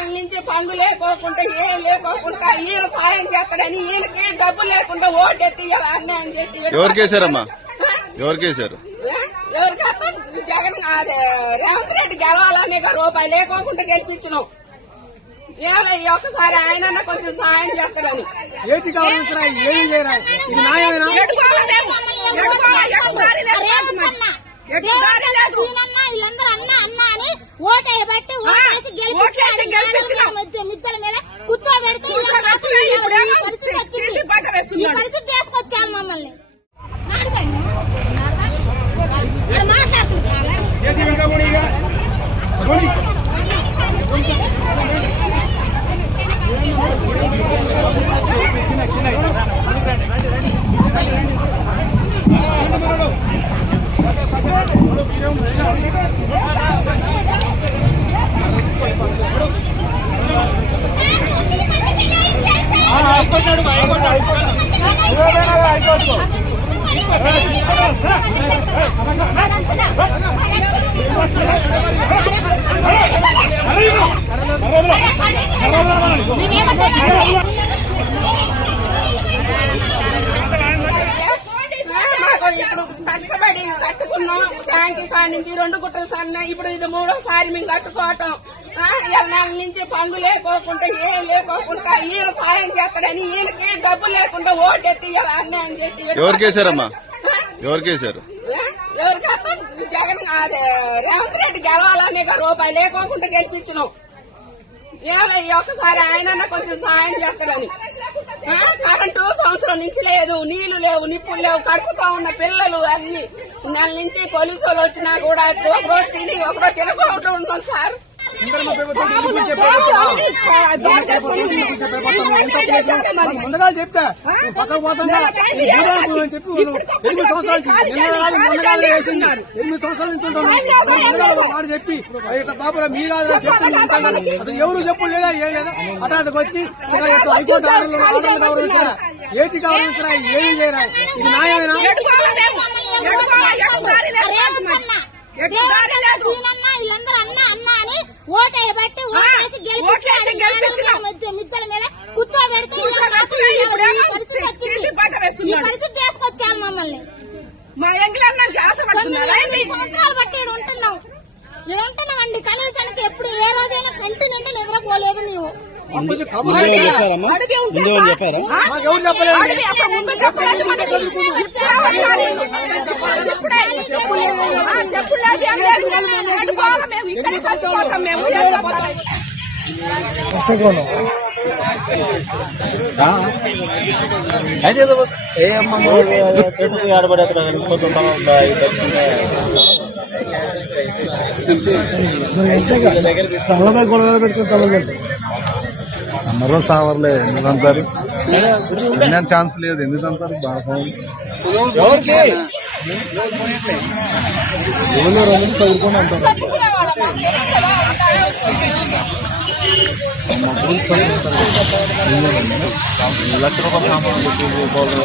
నెల నుంచి పండు లేకోకుండా ఏం లేకోకుండా ఈయన సాయం చేస్తాడని ఈయనకి డబ్బు లేకుండా ఓటెత్తి అన్యాయం చేసి ఎవరికేసారమ్మా ఎవరికేసారు ఎవరికన్నా జగన్ రేవంత్ రెడ్డి గెలవాలనే రూపాయి లేకోకుండా గెలిపించినాం. ఏమో ఈ ఒక్కసారి ఆయన కొంచెం సాయం చేస్తాడని ఏది కావాలంటే ఏమి చేయరా ఇది న్యాయమేనా? వీళ్ళందరూ అన్న అన్న అని ఓటేయబట్టి ఓటేసి మిద్దల మీద కూర్చోబెడితే ఈ పరిస్థితి తీసుకొచ్చాను మమ్మల్ని. ఇప్పుడు కష్టపడి కట్టుకున్నాం ట్యాంక్ కాడి నుంచి 2 గుట్టలు సన్న ఇప్పుడు ఇది 3వ మేము కట్టుకోవటం. నెల నుంచి పండు లేకోకుండా ఏం లేకోకుండా ఈయన సాయం చేస్తాడని ఈయనకి డబ్బు లేకుండా ఓటెత్తి అన్యాయం చేసి ఎవరికేసారమ్మా ఎవరికేసారు ఎవరికన్నా జగన్ రేవంత్ రెడ్డి గెలవాలనే రూపాయి లేకోకుండా గెలిపించినాం. ఏమో ఈ ఒక్కసారి ఆయన కొంచెం సాయం చేస్తాడని కరెంటు సంవత్సరం నుంచి లేదు, నీళ్లు లేవు, నిప్పులు లేవు, కడుపుతా ఉన్న పిల్లలు అన్ని నెల నుంచి పోలీసు వాళ్ళు వచ్చినా కూడా ఒకరోజు తిని ఒకరోజు తినకుండా ఉన్నాం సార్. ముందుగా చెప్తా పక్కకు పోతుందా అని చెప్పి 8 సంవత్సరాలు ముందుగా వేసింది 8 సంవత్సరాల నుంచి ఉంటాను మాట చెప్పి బాబు మీ కాదు చెప్తుంది అసలు ఎవరు చెప్పు లేదా ఏం లేదా అటానికి వచ్చి హైకోర్టు ఆర్డర్లు గౌరవించారా ఏది గౌరవించారా ఏమి చేయరా ఇది న్యాయమేనా? వీళ్ళందరూ అన్న అన్న అని ఓటేయబట్టి ఓటేసి మిద్దల మీద కూర్చోబెడితే ఈ పరిస్థితి తీసుకొచ్చాను మమ్మల్ని. మా ఎంగిలన్న 9 సంవత్సరాలు బట్టి ఇక్కడ ఉంటున్నామండి. కనీసానికి ఎప్పుడు ఏ రోజైనా కంటి నిండా నిద్రపోలేదు నీవు. అయితే ఏ అమ్మ ఆడబడేస్తారు అలాగే గొడవలు పెట్టుకుని అందరూ సావర్లే ఎందుకంటారు ఛాన్స్ లేదు ఎందుకంటారు బాగా ఎవరో రోజులు చదువుకొని అంటారు 1 లక్ష రూపాయలు